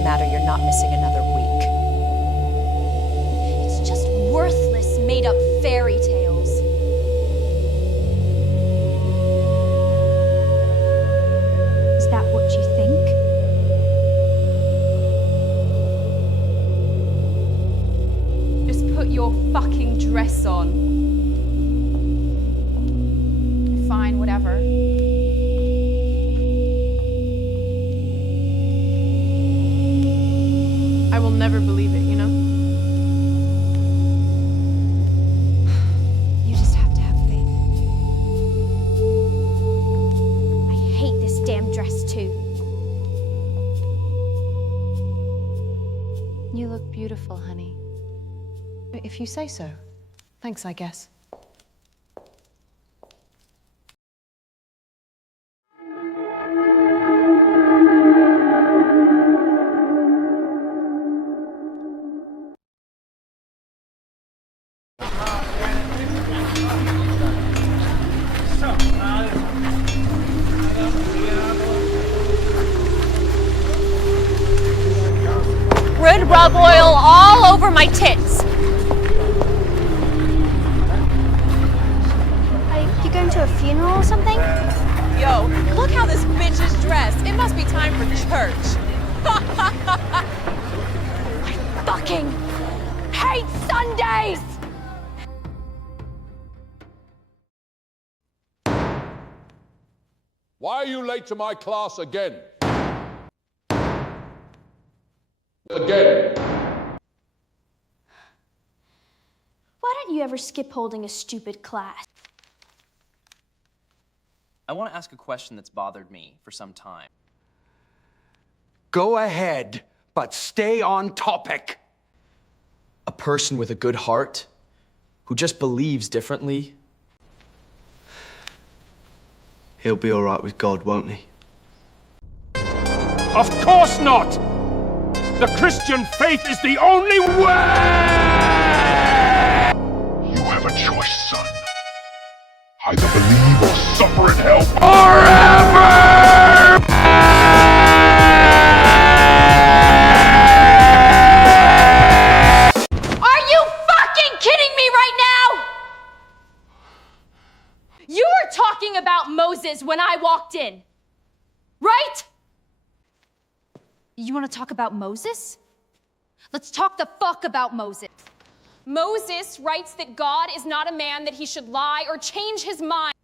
doesn't matter, you're not missing another week. It's just worthless, made-up fairy tales. Is that what you think? Just put your fucking dress on. Fine, whatever. I will never believe it, you know? You just have to have faith. I hate this damn dress too. You look beautiful, honey. If you say so. Thanks, I guess. Red rub oil all over my tits. Are you going to a funeral or something? Yo, look how this bitch is dressed. It must be time for church. I fucking hate Sundays! Why are you late to my class again? Again. Why don't you ever skip holding a stupid class? I want to ask a question that's bothered me for some time. Go ahead, but stay on topic. A person with a good heart, who just believes differently, he'll be all right with God, won't he? Of course not! The Christian faith is the only way! You have a choice, son. Either believe or suffer in hell Forever! Are you fucking kidding me right now? You were talking about Moses when I walked in, right? You want to talk about Moses? Let's talk the fuck about Moses. Moses writes that God is not a man that he should lie or change his mind.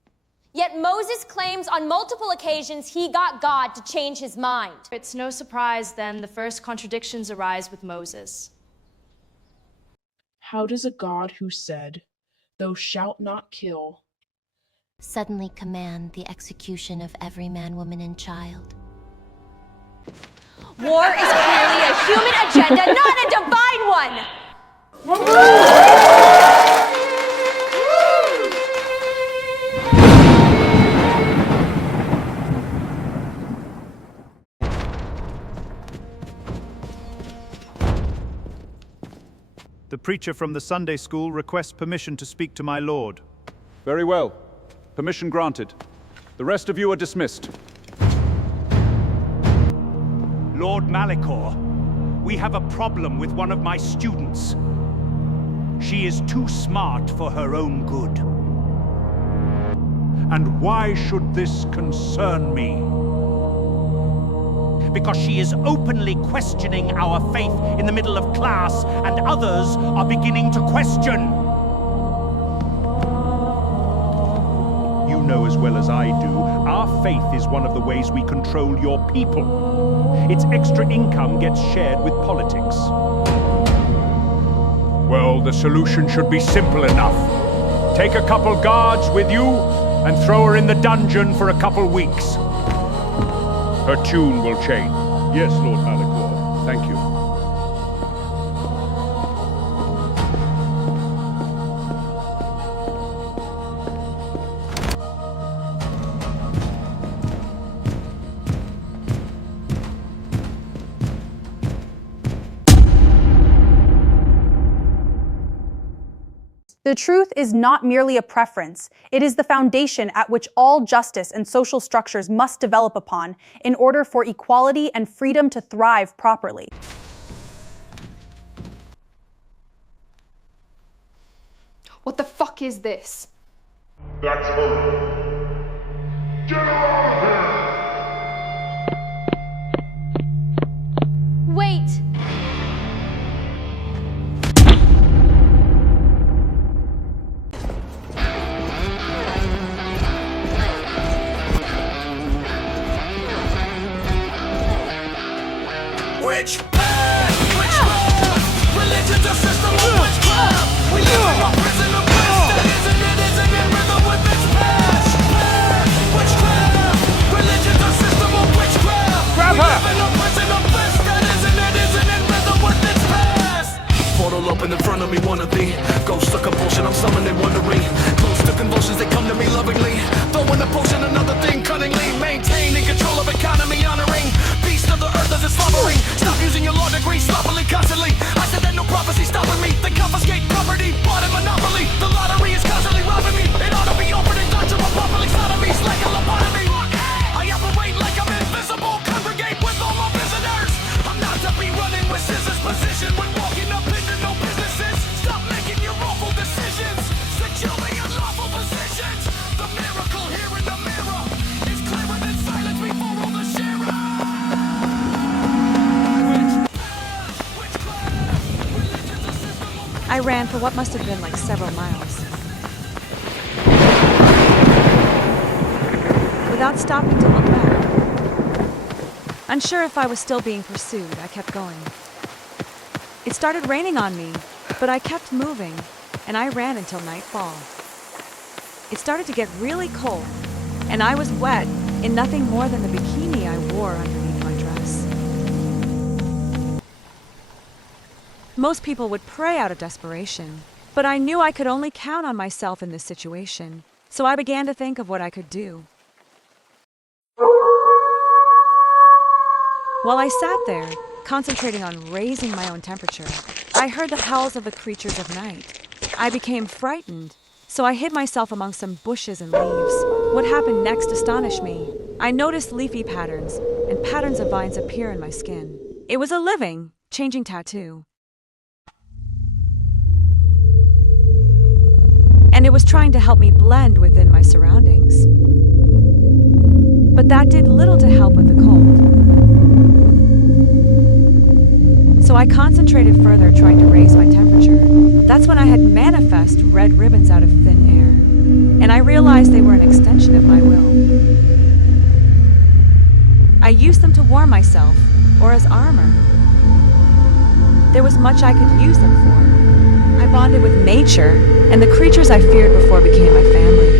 Yet Moses claims on multiple occasions he got God to change his mind. It's no surprise then the first contradictions arise with Moses. How does a God who said, "Thou shalt not kill," suddenly command the execution of every man, woman, and child? War is clearly a human agenda, not a divine one! The preacher from the Sunday school requests permission to speak to my lord. Very well. Permission granted. The rest of you are dismissed. Lord Malikor, we have a problem with one of my students. She is too smart for her own good. And why should this concern me? Because she is openly questioning our faith in the middle of class, and others are beginning to question. You know as well as I do, our faith is one of the ways we control your people. Its extra income gets shared with politics. Well, the solution should be simple enough. Take a couple guards with you and throw her in the dungeon for a couple weeks. Her tune will change. Yes, Lord Malikor. Thank you. The truth is not merely a preference. It is the foundation at which all justice and social structures must develop upon in order for equality and freedom to thrive properly. What the fuck is this? That's her. Get her out of here! Wait! Witchcraft! Religion's a system of witchcraft! We live in a prison of bliss that isn't in rhythm with its past! Witchcraft! Religion's a system of witchcraft! Grab we her! live in a prison of bliss that isn't in rhythm with its past! Portal open in front of me, one of thee. Ghosts of compulsion, I'm summoning wondering. Close to convulsions, they come to me lovingly. Throwing a potion, another thing cunningly. Maintaining control of economy, honoring. Beast of the earth as it's slobbering. Stop using your law degree sloppily, constantly. I said that no prophecy stopping me. They confiscate property, bought a monopoly. The lottery is constantly robbing me. It ought to be open and doctrine properly. Sodomies like a lobotomy. I operate like I'm invisible. Congregate with all my visitors. I'm not to be running with scissors position when walking up into no businesses. Stop making your awful decisions. Secure me in lawful positions. The miracle here in the mirror is clearer than silence before all the sheriff. I ran for what must have been like several miles. Without stopping to look back. Unsure if I was still being pursued, I kept going. It started raining on me, but I kept moving, and I ran until nightfall. It started to get really cold, and I was wet in nothing more than the bikini I wore underneath my dress. Most people would pray out of desperation, but I knew I could only count on myself in this situation, so I began to think of what I could do. While I sat there, concentrating on raising my own temperature, I heard the howls of the creatures of night. I became frightened, so I hid myself among some bushes and leaves. What happened next astonished me. I noticed leafy patterns, and patterns of vines appear in my skin. It was a living, changing tattoo. And it was trying to help me blend within my surroundings. But that did little to help with the cold. So I concentrated further, trying to raise my temperature. That's when I had manifest red ribbons out of thin air, and I realized they were an extension of my will. I used them to warm myself, or as armor. There was much I could use them for. I bonded with nature, and the creatures I feared before became my family.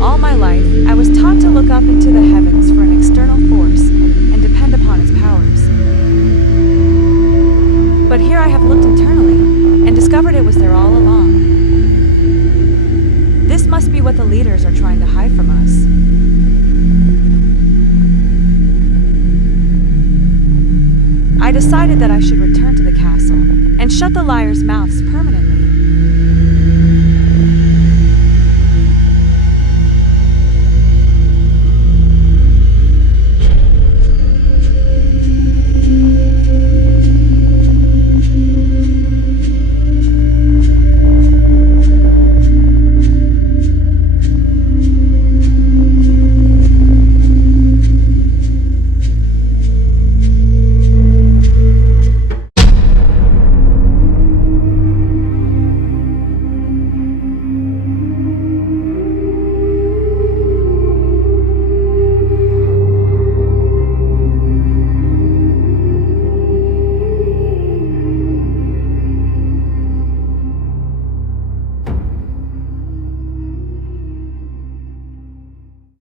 All my life, I was taught to look up into the heavens for an external force and depend upon its powers. But here I have looked internally and discovered it was there all along. This must be what the leaders are trying to hide from us. I decided that I should return to the castle and shut the liars' mouths permanently.